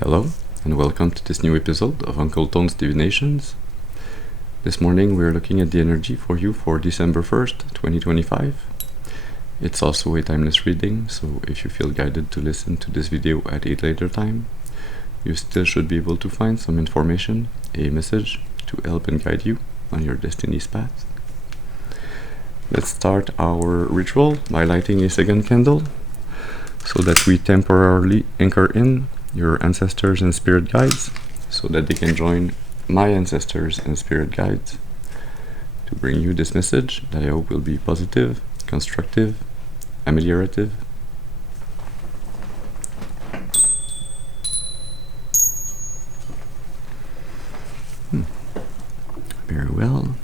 Hello, and welcome to this new episode of Uncle Tone's Divinations. This morning we're looking at the energy for you for December 1st, 2025. It's also a timeless reading, so if you feel guided to listen to this video at a later time, you still should be able to find some information, a message, to help and guide you on your destiny's path. Let's start our ritual by lighting a second candle so that we temporarily anchor in your ancestors and spirit guides so that they can join my ancestors and spirit guides to bring you this message that I hope will be positive, constructive, ameliorative. Very well.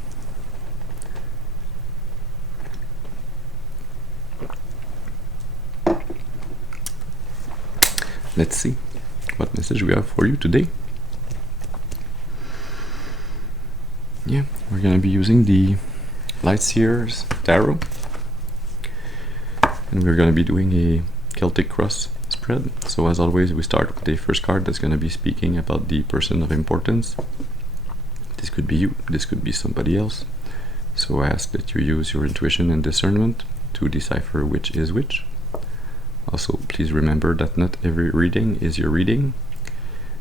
Let's see what message we have for you today. Yeah, we're going to be using the LightSeer's Tarot, and we're going to be doing a Celtic cross spread. So as always, we start with the first card that's going to be speaking about the person of importance. This could be you, this could be somebody else. So I ask that you use your intuition and discernment to decipher which is which. Also, please remember that not every reading is your reading.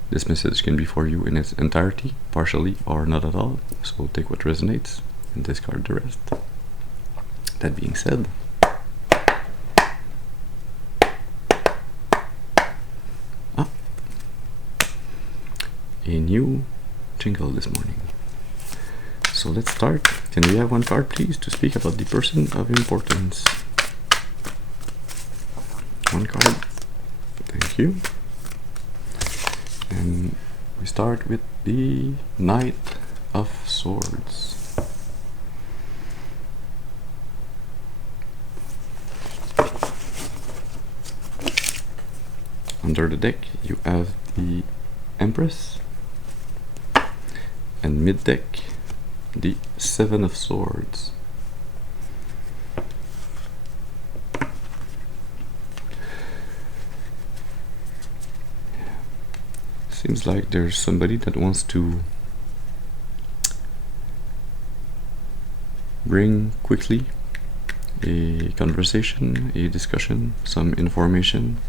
This message can be for you in its entirety, partially, or not at all. So take what resonates and discard the rest. That being said, a new jingle this morning. So let's start. Can we have one card, please, to speak about the person of importance? One card. Thank you. And we start with the Knight of Swords. Under the deck, you have the Empress, and mid-deck, the Seven of Swords. Seems like there's somebody that wants to bring quickly a conversation, a discussion, some information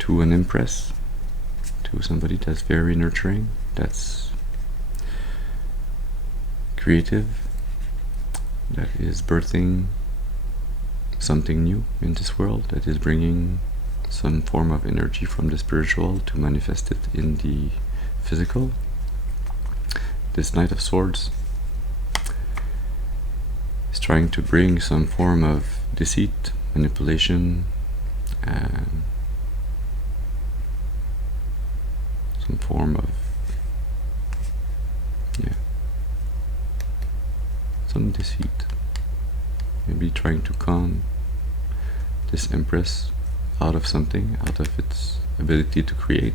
to an Empress, to somebody that's very nurturing, that's creative, that is birthing something new in this world, that is bringing some form of energy from the spiritual to manifest it in the physical. This Knight of Swords is trying to bring some form of deceit, manipulation, some form of some deceit, maybe trying to con this Empress out of something, out of its ability to create.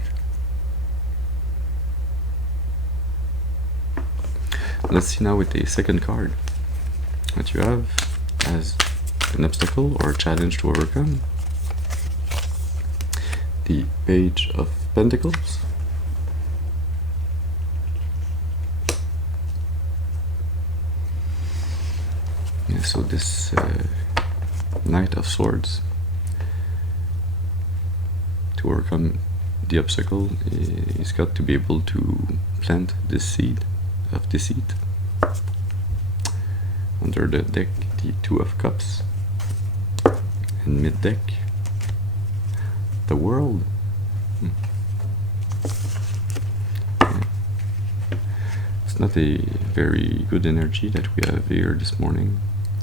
Let's see now with the second card what you have as an obstacle or a challenge to overcome. The Page of Pentacles. Yeah, so this Knight of Swords, to overcome the obstacle, he's got to be able to plant this seed of deceit. Under the deck, the Two of Cups, and mid-deck, the World. Yeah. It's not a very good energy that we have here this morning.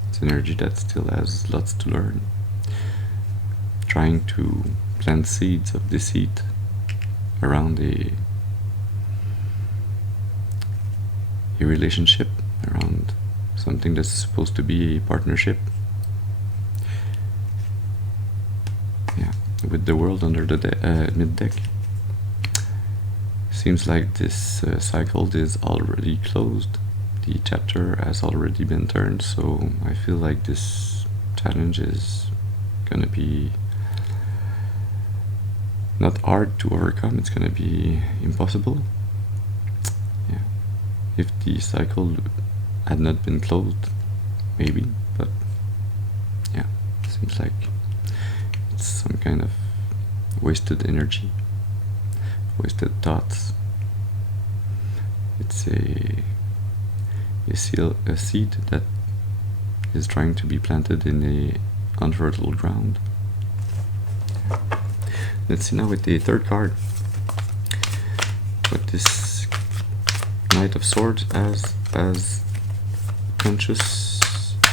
It's energy that still has lots to learn. Trying to plant seeds of deceit around a relationship, around something that's supposed to be a partnership. Yeah, with the World under the mid-deck. Seems like this cycle is already closed. The chapter has already been turned, so I feel like this challenge is gonna be not hard to overcome, it's gonna be impossible. Yeah, if the cycle had not been closed, maybe, but yeah, seems like it's some kind of wasted energy, wasted thoughts. It's a seed that is trying to be planted in a unfertile ground. Let's see now with the third card what this Knight of Swords as conscious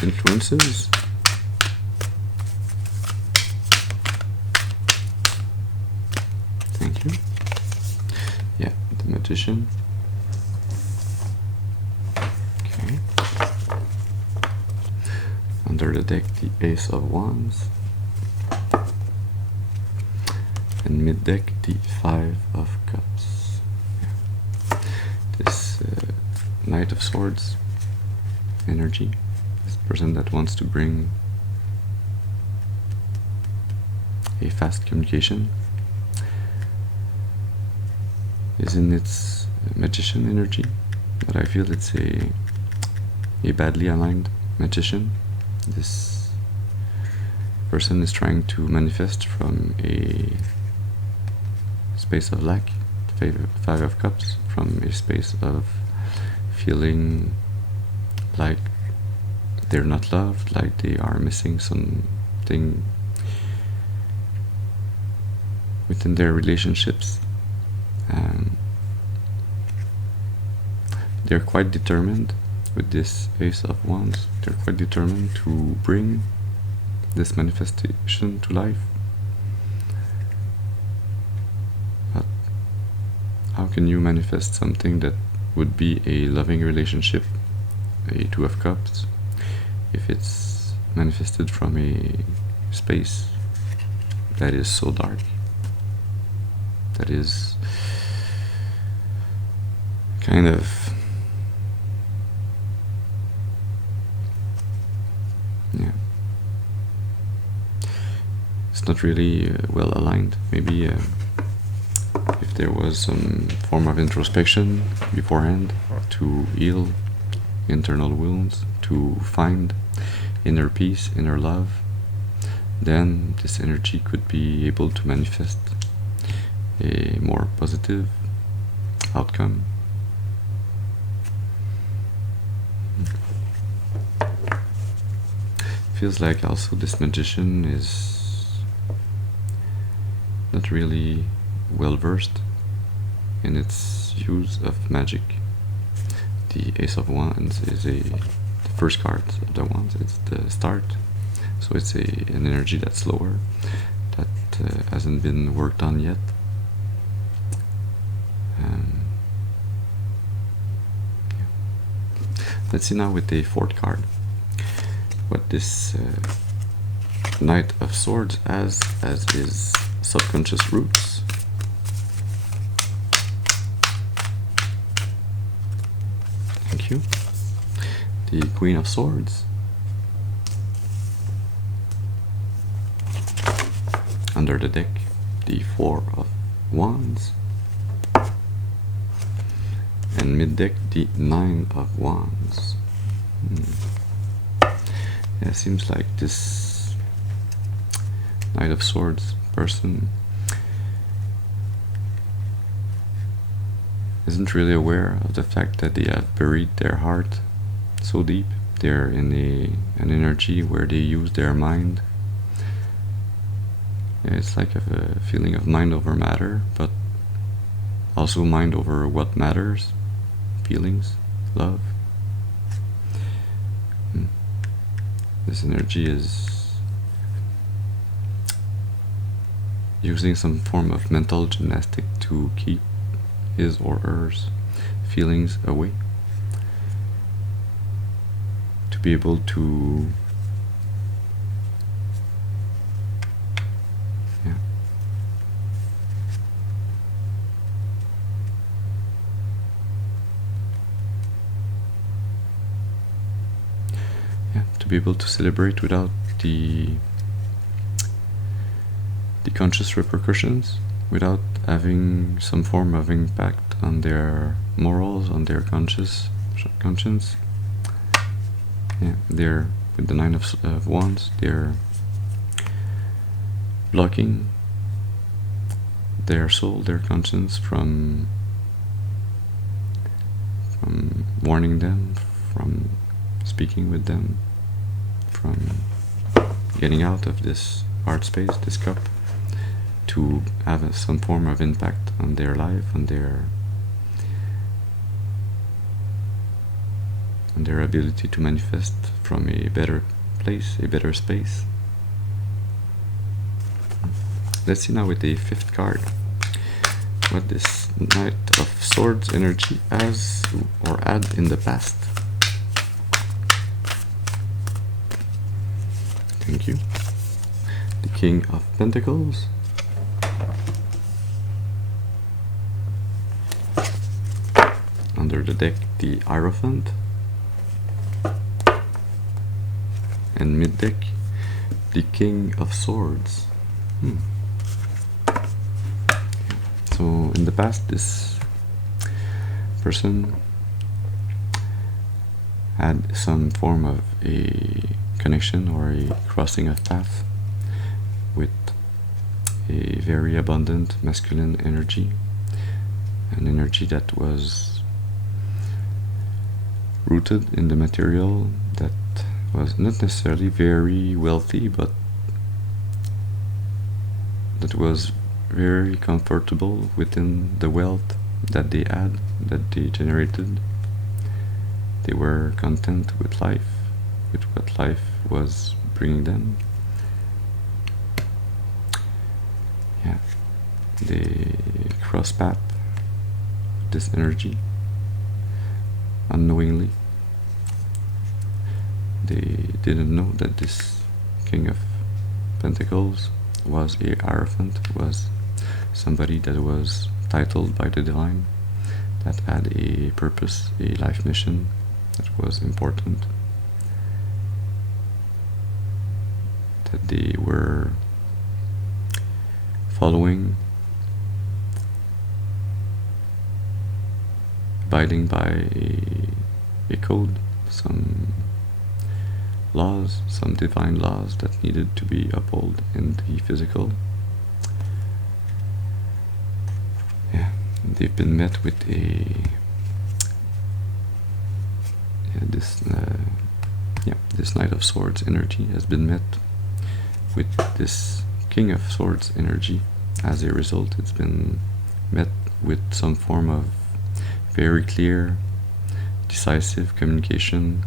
influences. Thank you. Yeah, the Magician. Okay. Under the deck, the Ace of Wands. And mid-deck, the Five of Cups. Yeah. This Knight of Swords energy, this person that wants to bring a fast communication, is in its Magician energy, but I feel it's a badly aligned Magician. This person is trying to manifest from a space of lack, Five of Cups, from a space of feeling like they're not loved, like they are missing something within their relationships. They're quite determined with this Ace of Wands. They're quite determined to bring this manifestation to life. But how can you manifest something that would be a loving relationship, a Two of Cups, if it's manifested from a space that is so dark, that is kind of, yeah, it's not really well aligned. Maybe if there was some form of introspection beforehand to heal internal wounds, to find inner peace, inner love, then this energy could be able to manifest a more positive outcome. Feels like also this Magician is not really well versed in its use of magic. The Ace of Wands is the first card of the Wands. It's the start, so it's an energy that's slower, that hasn't been worked on yet. Yeah. Let's see now with the fourth card what this Knight of Swords has as his subconscious roots. Thank you. The Queen of Swords. Under the deck, the Four of Wands. And mid-deck, the Nine of Wands. Yeah, it seems like this Knight of Swords person isn't really aware of the fact that they have buried their heart so deep. They're in an energy where they use their mind. Yeah, it's like a feeling of mind over matter, but also mind over what matters, feelings, love. This energy is using some form of mental gymnastic to keep his or hers feelings away, to be able to to be able to celebrate without the conscious repercussions without having some form of impact on their morals, on their conscience. Yeah, they're with the Nine of Wands. They're blocking their soul, their conscience from warning them, from speaking with them, from getting out of this heart space, this cup, to have some form of impact on their life, on their ability to manifest from a better place, a better space. Let's see now with the fifth card what this Knight of Swords energy has or had in the past. Thank you. The King of Pentacles. Under the deck, the Hierophant. And mid-deck, the King of Swords. So in the past, this person had some form of a connection or a crossing of path with a very abundant masculine energy, an energy that was rooted in the material, that was not necessarily very wealthy, but that was very comfortable within the wealth that they had, that they generated. They were content with life, with what life was bringing them. Yeah, they cross path with this energy unknowingly. They didn't know that this King of Pentacles was a Hierophant, was somebody that was titled by the divine, that had a purpose, a life mission that was important, that they were following, abiding by a code, some laws, some divine laws that needed to be upheld in the physical. Yeah, they've been met with this Knight of Swords energy has been met with this King of Swords energy. As a result, it's been met with some form of very clear, decisive communication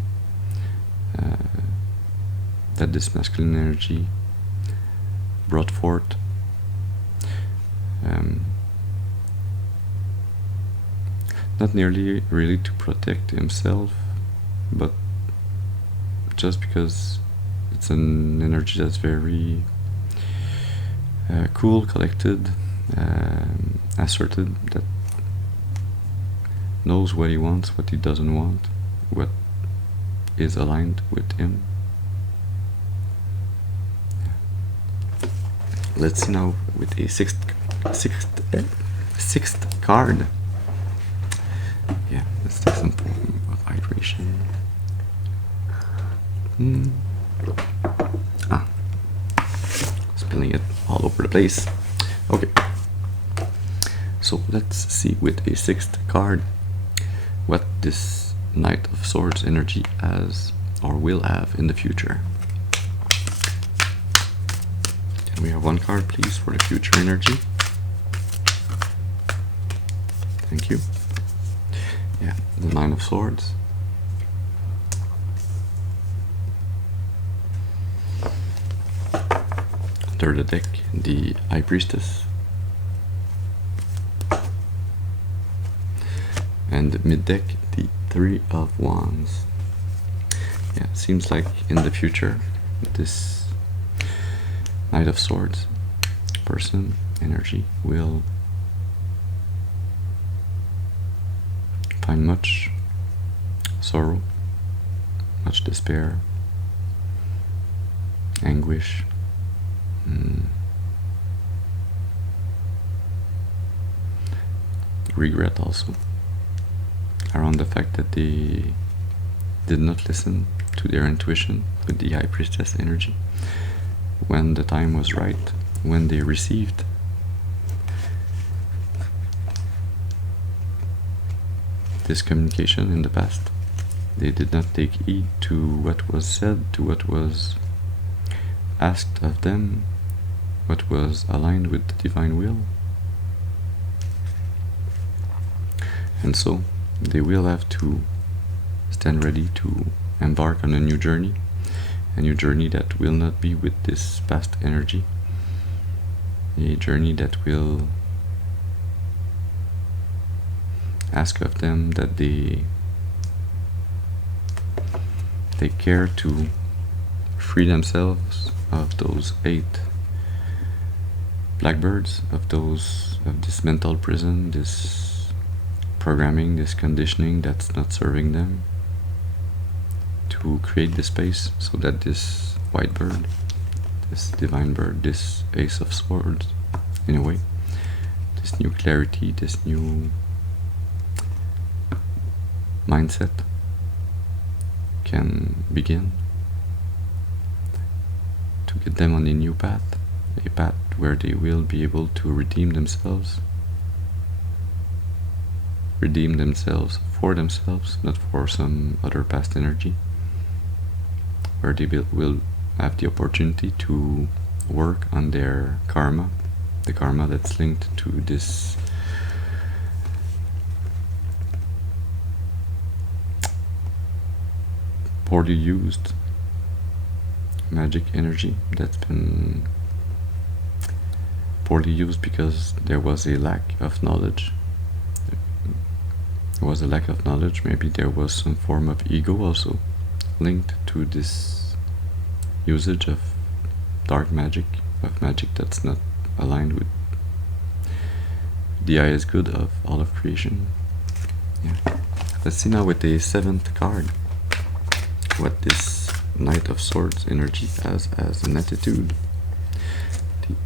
that this masculine energy brought forth. Not nearly really to protect himself, but just because it's an energy that's very cool, collected, asserted, that knows what he wants, what he doesn't want, what is aligned with him. Let's see now with a sixth card. Yeah, let's take some form of hydration. Spilling it all over the place. Okay, so let's see with a sixth card what this Knight of Swords energy has or will have in the future. Can we have one card, please, for the future energy? Thank you. Yeah, the Nine of Swords. Under the deck, the High Priestess. And mid-deck, the Three of Wands. Yeah, it seems like in the future, this Knight of Swords person energy will find much sorrow, much despair, anguish, regret also around the fact that they did not listen to their intuition with the High Priestess energy when the time was right, when they received this communication in the past. They did not take heed to what was said, to what was asked of them, what was aligned with the divine will. And so they will have to stand ready to embark on a new journey that will not be with this past energy, a journey that will ask of them that they take care to free themselves of those 8 blackbirds, of this mental prison, this programming, this conditioning that's not serving them, to create the space so that this white bird, this divine bird, this Ace of Swords, in a way, this new clarity, this new mindset can begin to get them on a new path, a path where they will be able to redeem themselves for themselves, not for some other past energy, where they will have the opportunity to work on their karma, the karma that's linked to this poorly used magic energy that's been poorly used because there was a lack of knowledge. There was a lack of knowledge. Maybe there was some form of ego also linked to this usage of dark magic, of magic that's not aligned with the highest good of all of creation. Yeah. Let's see now with the 7th card what this Knight of Swords energy has as an attitude.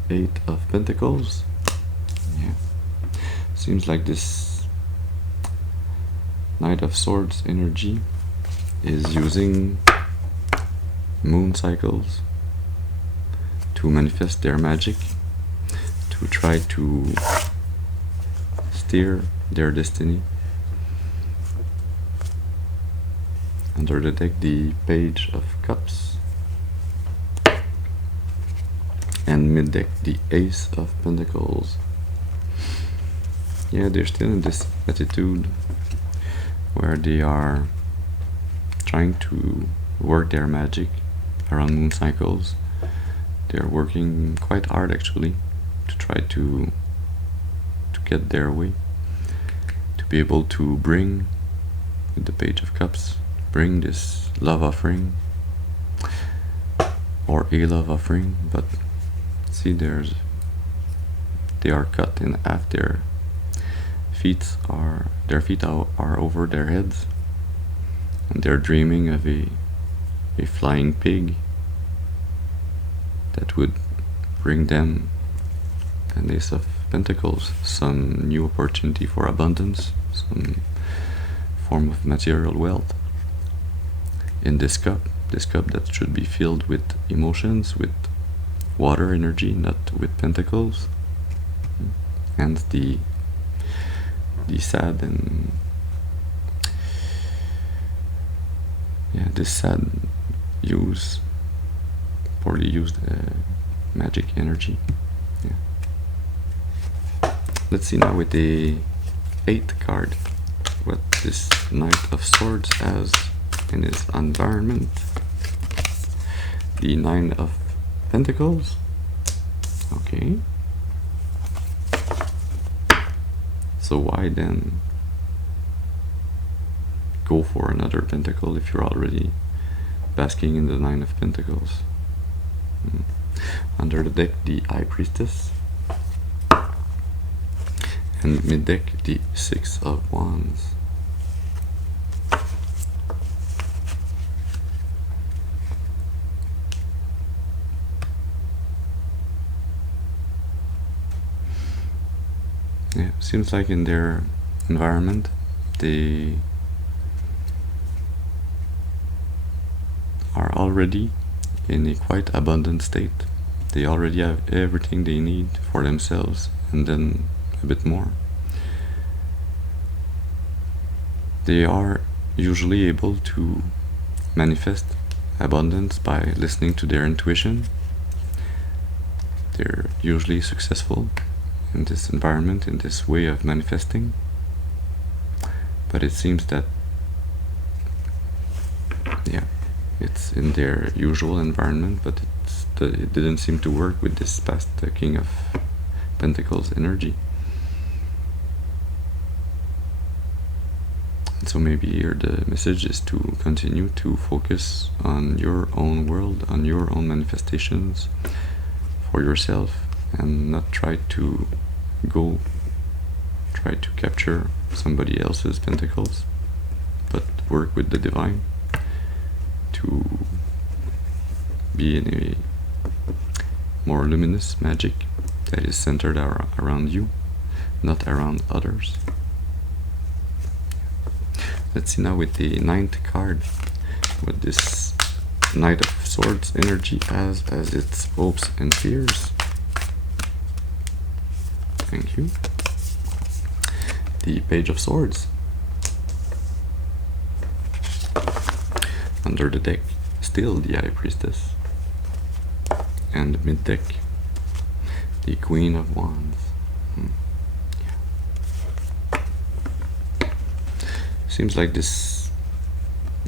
The 8 of Pentacles. Yeah. Seems like this Knight of Swords energy is using moon cycles to manifest their magic, to try to steer their destiny. Under the deck, the Page of Cups, and mid-deck, the Ace of Pentacles. Yeah, they're still in this attitude where they are trying to work their magic around moon cycles. They're working quite hard actually to try to get their way, to be able to bring, with the Page of Cups, bring this love offering, or a love offering. But see, they are cut in half. Their feet are over their heads, and they're dreaming of a flying pig that would bring them an Ace of Pentacles, some new opportunity for abundance, some form of material wealth in this cup that should be filled with emotions, with water energy, not with pentacles. And the sad and this sad poorly used magic energy. Let's see now with the 8th card what this Knight of Swords has in his environment. The 9 of Pentacles. Okay. So why then go for another pentacle if you're already basking in the 9 of Pentacles? Under the deck, the High Priestess, and mid-deck, the 6 of Wands. Yeah, seems like in their environment, they are already in a quite abundant state. They already have everything they need for themselves and then a bit more. They are usually able to manifest abundance by listening to their intuition. They're usually successful in this environment, in this way of manifesting. But it seems that, yeah, it's in their usual environment, but it didn't seem to work with this past King of Pentacles energy. And so maybe here the message is to continue to focus on your own world, on your own manifestations for yourself, and not try to capture somebody else's pentacles, but work with the divine to be in a more luminous magic that is centered around you, not around others. Let's see now with the 9th card, what this Knight of Swords energy has as its hopes and fears. Thank you. The Page of Swords. Under the deck, still the High Priestess. And mid-deck, the Queen of Wands. Yeah. Seems like this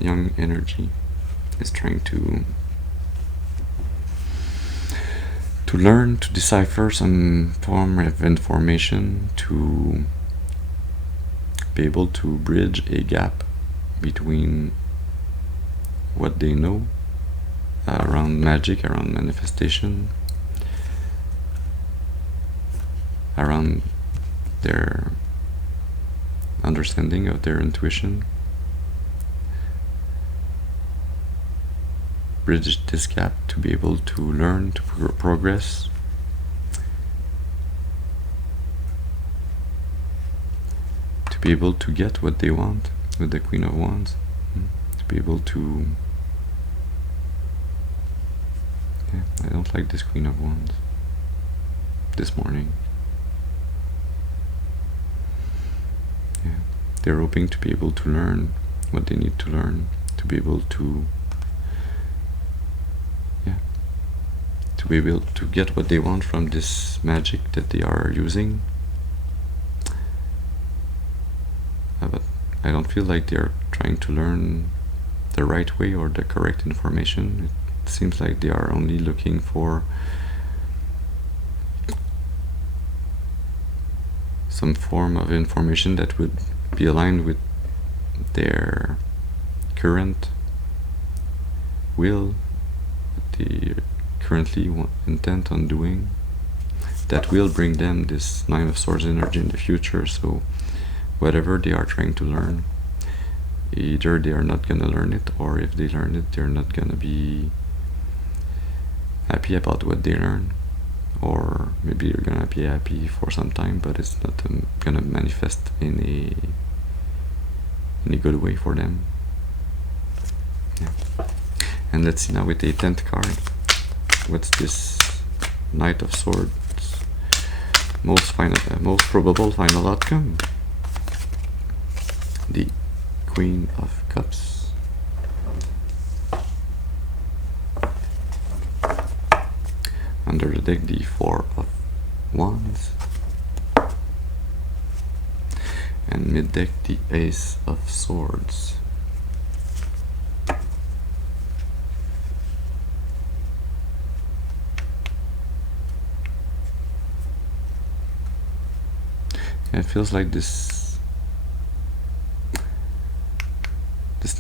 young energy is trying to learn to decipher some form of information, to be able to bridge a gap between what they know around magic, around manifestation, around their understanding of their intuition. Bridge this gap to be able to learn, to progress, to be able to get what they want with the Queen of Wands, to be able to... Yeah, I don't like this Queen of Wands this morning. Yeah, they're hoping to be able to learn what they need to learn, to be able to be able to get what they want from this magic that they are using. But I don't feel like they're trying to learn the right way or the correct information. It seems like they are only looking for some form of information that would be aligned with their current will, what they currently intent on doing, that will bring them this 9 of Swords energy in the future. So whatever they are trying to learn, either they are not gonna learn it, or if they learn it, they're not gonna be happy about what they learn, or maybe they're gonna be happy for some time, but it's not gonna manifest in a good way for them. Yeah. And let's see now with the 10th card, what's this Knight of Swords most probable final outcome? The Queen of Cups. Under the deck, the 4 of Wands. And mid deck, the Ace of Swords. It feels like this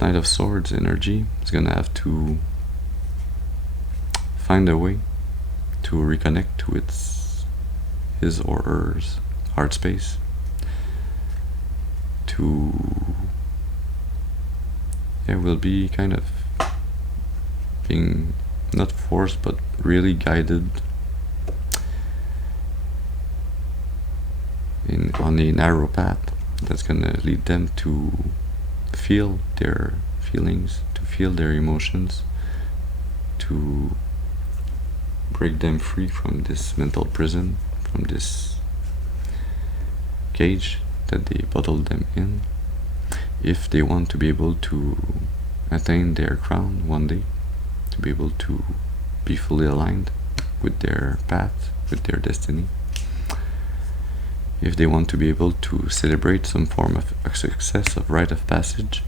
Knight of Swords energy is gonna have to find a way to reconnect to his or hers heart space, will be kind of being not forced but really guided on a narrow path, that's gonna lead them to feel their feelings, to feel their emotions, to break them free from this mental prison, from this cage that they bottled them in, if they want to be able to attain their crown one day, to be able to be fully aligned with their path, with their destiny, if they want to be able to celebrate some form of a success, of rite of passage,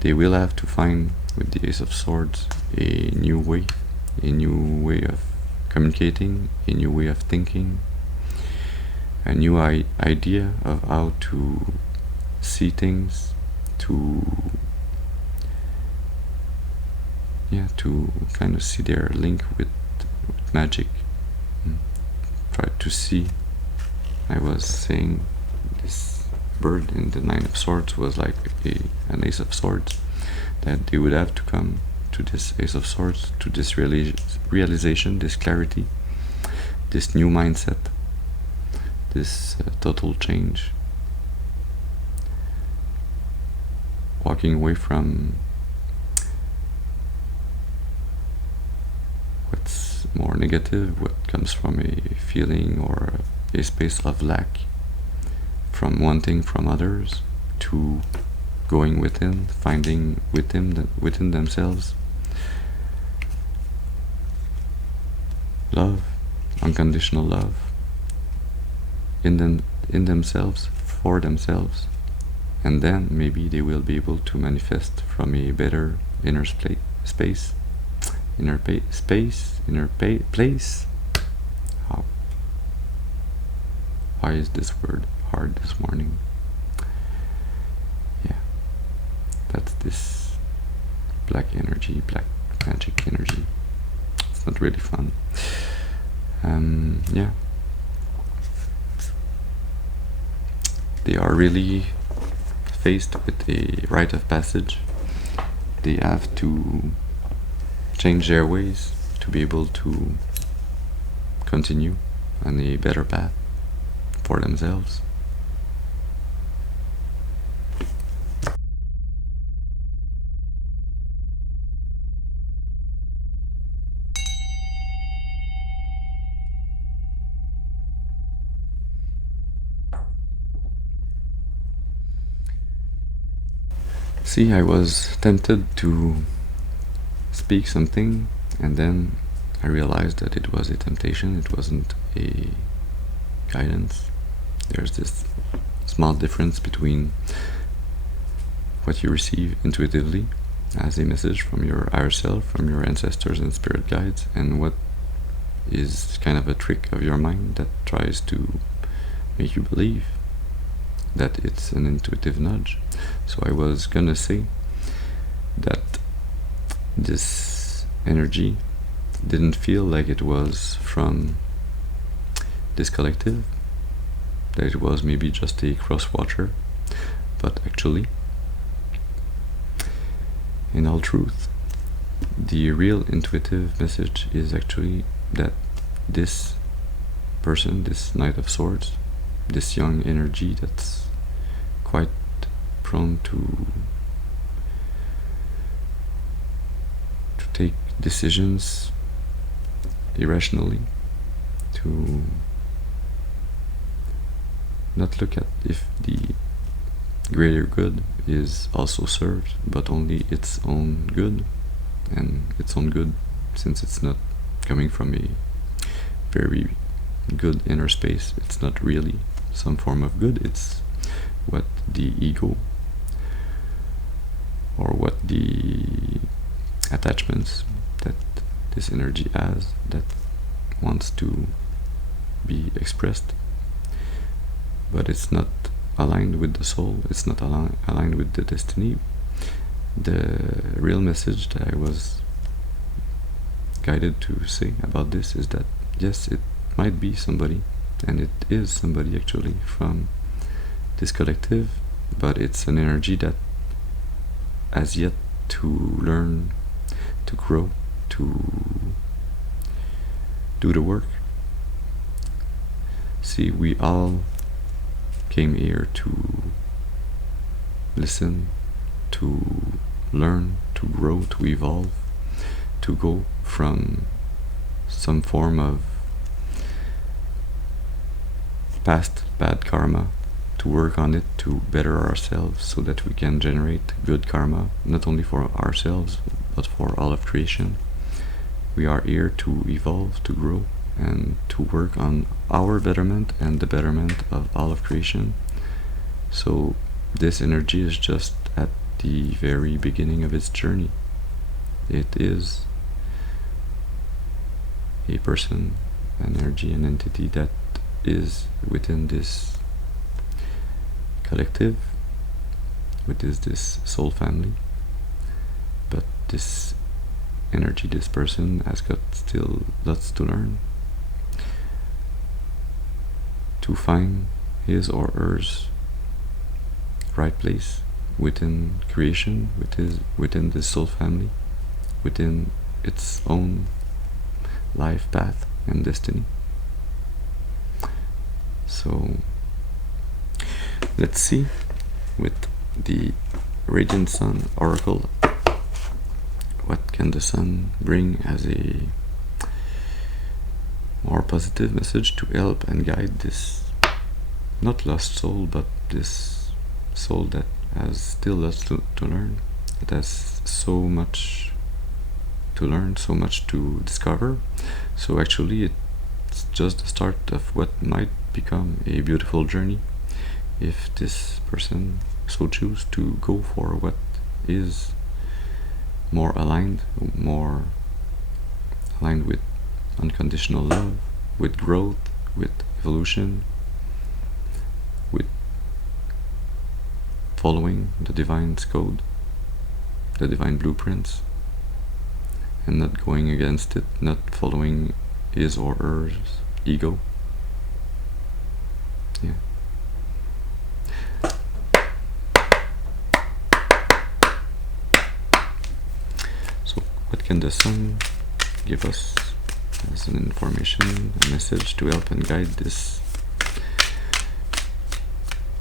they will have to find, with the Ace of Swords, a new way of communicating, a new way of thinking, a new idea of how to see things, to kind of see their link with magic. Try to see. I was saying this bird in the Nine of Swords was like an Ace of Swords, that they would have to come to this Ace of Swords, to this realization, this clarity, this new mindset, this total change, walking away from what's more negative, what comes from a feeling or a space of lack, from wanting from others, to going within, finding within themselves love, unconditional love, in themselves, for themselves, and then maybe they will be able to manifest from a better inner place. Oh, why is this word hard this morning? Yeah, that's this black energy, black magic energy. It's not really fun. Yeah, they are really faced with a rite of passage. They have to change their ways to be able to continue on a better path for themselves. See, I was tempted to speak something, and then I realized that it was a temptation, it wasn't a guidance. There's this small difference between what you receive intuitively as a message from your higher self, from your ancestors and spirit guides, and what is kind of a trick of your mind that tries to make you believe that it's an intuitive nudge. So I was gonna say that this energy didn't feel like it was from this collective, that it was maybe just a cross-watcher, but actually, in all truth, the real intuitive message is actually that this person, this Knight of Swords, this young energy that's quite prone to take decisions irrationally, to not look at if the greater good is also served, but only its own good, and its own good, since it's not coming from a very good inner space, it's not really some form of good, it's what the ego or what the attachments that this energy has that wants to be expressed, but it's not aligned with the soul, it's not aligned with the destiny. The real message that I was guided to say about this is that yes, it might be somebody, and it is somebody actually from this collective, but it's an energy that has yet to learn, to grow, to do the work. See, we all came here to listen, to learn, to grow, to evolve, to go from some form of past bad karma, to work on it, to better ourselves so that we can generate good karma, not only for ourselves but for all of creation. We are here to evolve, to grow, and to work on our betterment and the betterment of all of creation. So this energy is just at the very beginning of its journey. It is a person, an energy, an entity that is within this collective, within this soul family. But this energy, this person, has got still lots to learn, to find his or hers right place within creation, within this soul family, within its own life path and destiny. So let's see with the Radiant Sun Oracle, what can the sun bring as a more positive message to help and guide this not lost soul, but this soul that has still lots to learn. It has so much to learn, so much to discover. So actually it's just the start of what might become a beautiful journey if this person so choose to go for what is more aligned with unconditional love, with growth, with evolution, with following the divine's code, the divine blueprints, and not going against it, not following his or her ego. Yeah. So what can the sun give us as an information, a message to help and guide this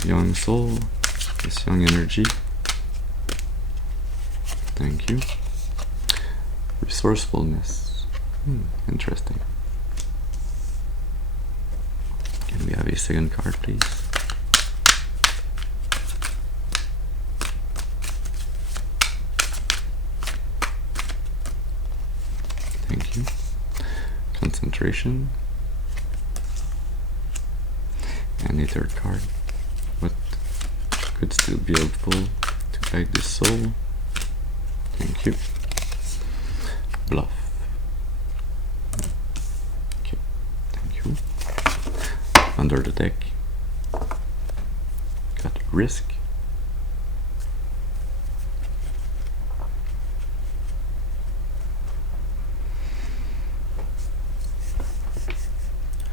young soul, this young energy? Thank you. Resourcefulness. Interesting. Can we have a second card, please? Thank you. Concentration. And a third card. What could still be helpful to guide this soul? Thank you. Bluff. Okay, thank you. Under the deck, got risk.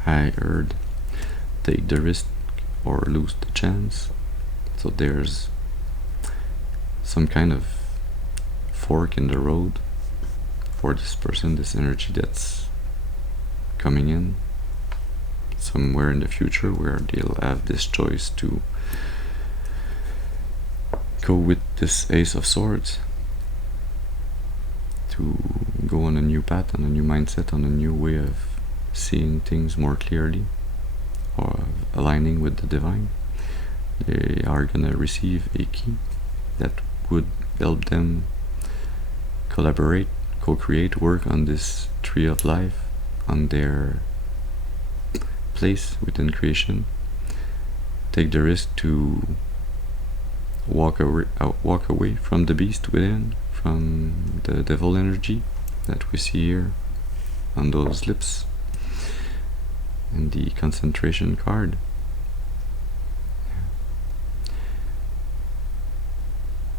I heard take the risk or lose the chance. So there's some kind of fork in the road for this person, this energy that's coming in somewhere in the future, where they'll have this choice to go with this Ace of Swords, to go on a new path, on a new mindset, on a new way of seeing things more clearly, or aligning with the divine. They are gonna receive a key that would help them collaborate, co-create, work on this tree of life, on their place within creation. Take the risk to walk away from the beast within, from the devil energy that we see here on those lips and the concentration card.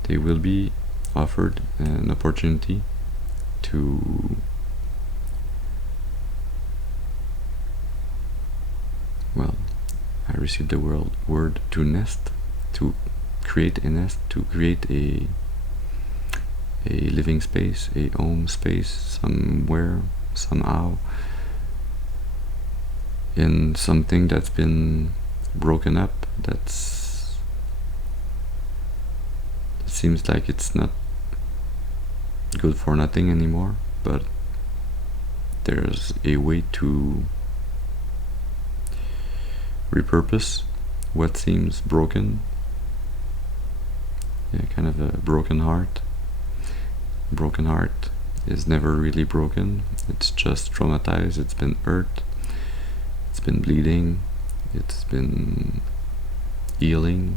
They will be offered an opportunity to I received the word to nest, to create a nest, to create a living space, a home space somewhere, somehow, in something that's been broken up, that seems like it's not good for nothing anymore, but there's a way to repurpose what seems broken. Yeah, kind of a broken heart. Broken heart is never really broken, it's just traumatized, it's been hurt, it's been bleeding, it's been healing.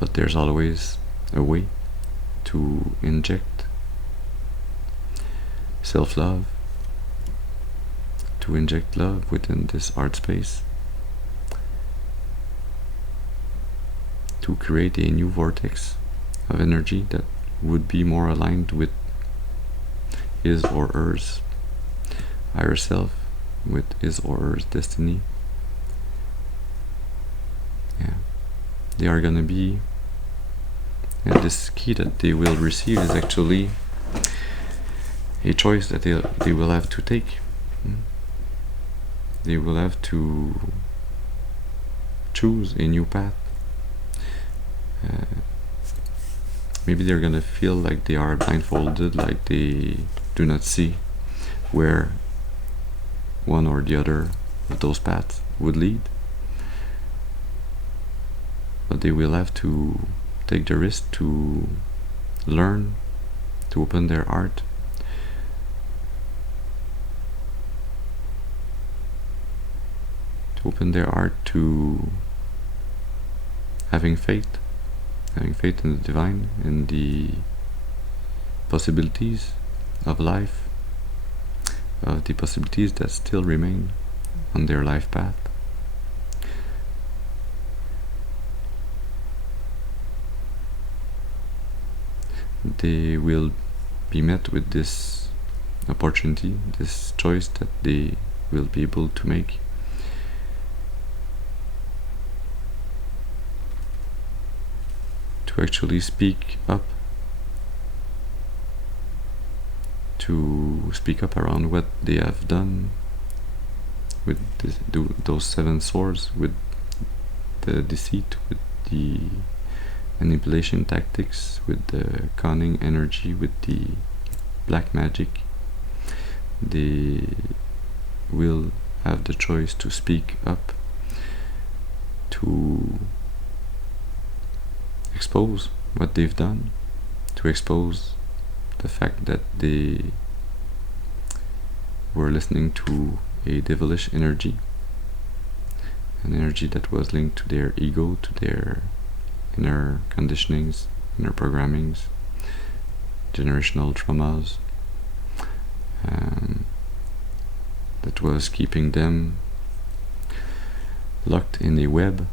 But there's always a way to inject self-love, to inject love within this art space, to create a new vortex of energy that would be more aligned with his or hers higher self, with his or hers destiny. Yeah, they are gonna be, and this key that they will receive is actually a choice that they will have to take. They will have to choose a new path. Maybe they're gonna feel like they are blindfolded, like they do not see where one or the other of those paths would lead. But they will have to take the risk to learn, to open their heart, to having faith in the divine, in the possibilities of life, of the possibilities that still remain on their life path. They will be met with this opportunity, this choice that they will be able to make. To actually speak up, to speak up around what they have done with those 7 swords, with the deceit, with the manipulation tactics, with the cunning energy, with the black magic. They will have the choice to speak up, to expose what they've done, to expose the fact that they were listening to a devilish energy, an energy that was linked to their ego, to their inner conditionings, inner programmings, generational traumas, that was keeping them locked in a web,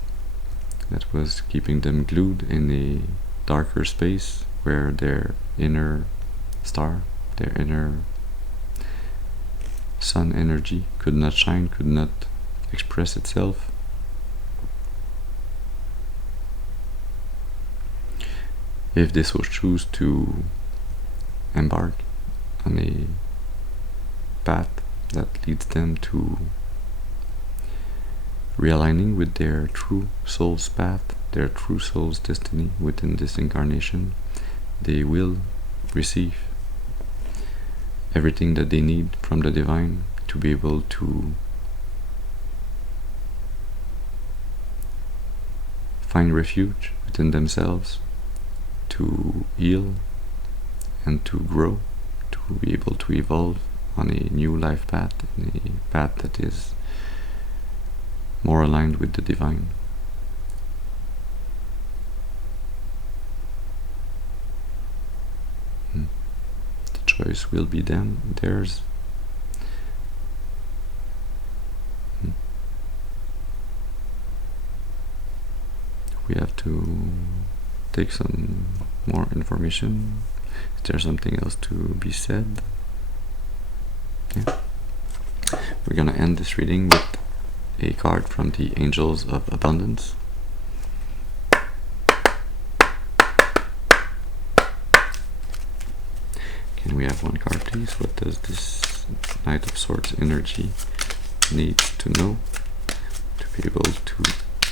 that was keeping them glued in a darker space where their inner star, their inner sun energy could not shine, could not express itself. If they so choose to embark on a path that leads them to realigning with their true soul's path, their true soul's destiny within this incarnation, they will receive everything that they need from the divine to be able to find refuge within themselves, to heal and to grow, to be able to evolve on a new life path, in a path that is more aligned with the divine. The choice will be theirs. We have to take some more information. Is there something else to be said? Yeah. We're gonna end this reading with a card from the Angels of Abundance. Can we have one card, please? What does this Knight of Swords energy needs to know to be able to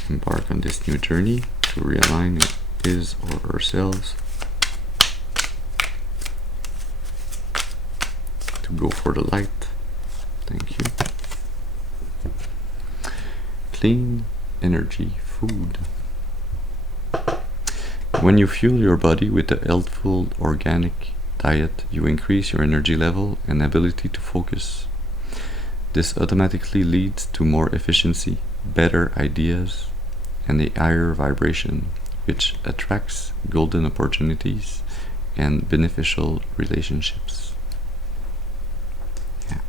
embark on this new journey, to realign his or herself, to go for the light. Thank you. Clean energy food. When you fuel your body with a healthful organic diet, you increase your energy level and ability to focus. This automatically leads to more efficiency, better ideas, and a higher vibration, which attracts golden opportunities and beneficial relationships. Yeah.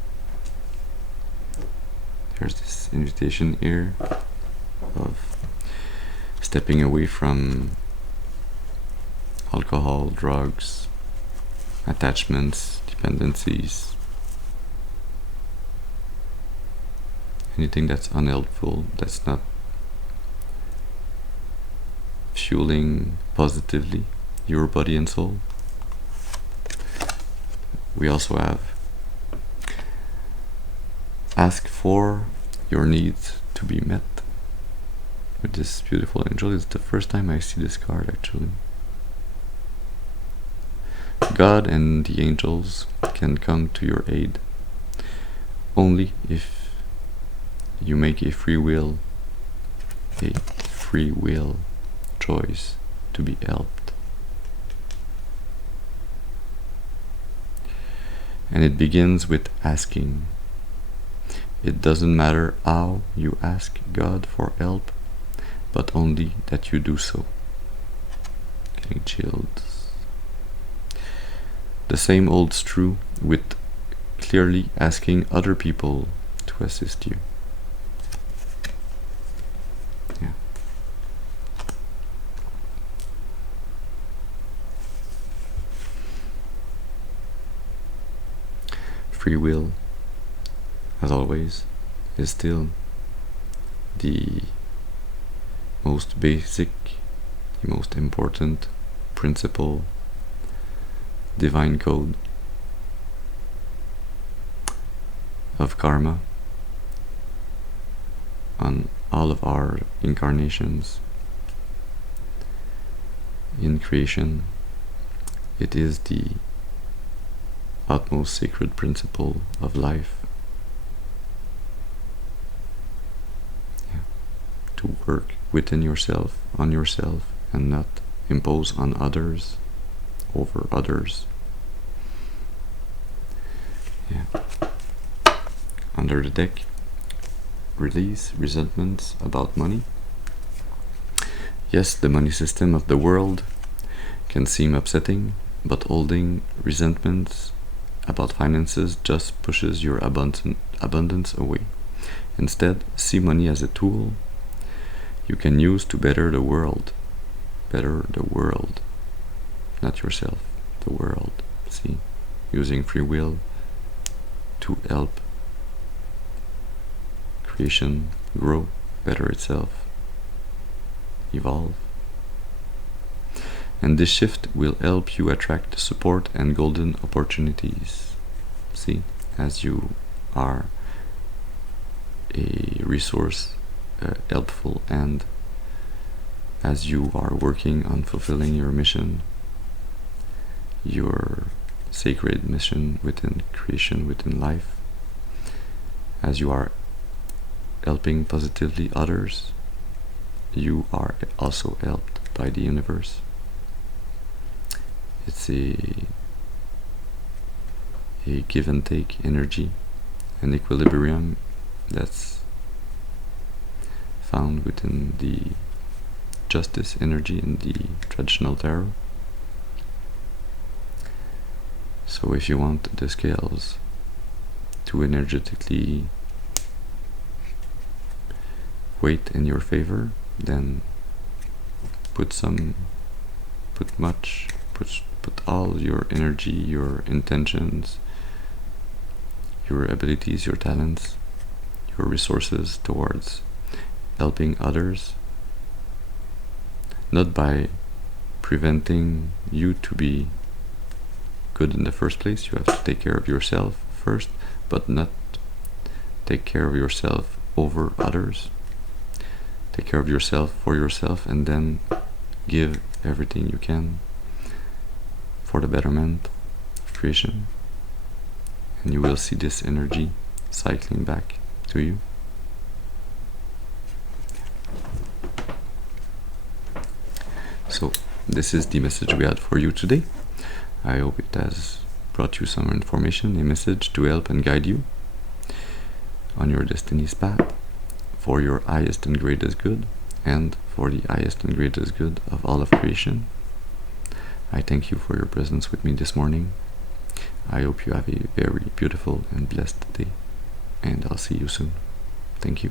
There's this invitation here of stepping away from alcohol, drugs, attachments, dependencies, anything that's unhelpful, that's not fueling positively your body and soul. We also have ask for your needs to be met with this beautiful angel. It's the first time I see this card, actually. God and the angels can come to your aid only if you make a free will choice to be helped. And it begins with asking. It doesn't matter how you ask God for help, but only that you do so. Getting chills. The same holds true with clearly asking other people to assist you. Yeah. Free will, as always, is still the most basic, the most important principle, divine code of karma on all of our incarnations in creation. It is the utmost sacred principle of life. Yeah. To work within yourself, on yourself, and not impose on others over others. Yeah. Under the deck, release resentments about money. Yes, the money system of the world can seem upsetting, but holding resentments about finances just pushes your abundance away. Instead, see money as a tool you can use to better the world. Better the world. Not yourself, the world. See, using free will to help creation grow, better itself, evolve. And this shift will help you attract support and golden opportunities. See, as you are a resource, helpful, and as you are working on fulfilling your mission, your sacred mission within creation, within life, as you are helping positively others, you are also helped by the universe. It's a give and take energy, an equilibrium that's found within the justice energy in the traditional tarot. So if you want the scales to energetically weight in your favor, then put all your energy, your intentions, your abilities, your talents, your resources towards helping others, not by preventing you to be good in the first place. You have to take care of yourself first, but not take care of yourself over others. Take care of yourself for yourself, and then give everything you can for the betterment of creation. And you will see this energy cycling back to you. So this is the message we had for you today. I hope it has brought you some information, a message to help and guide you on your destiny's path for your highest and greatest good, and for the highest and greatest good of all of creation. I thank you for your presence with me this morning. I hope you have a very beautiful and blessed day, and I'll see you soon. Thank you.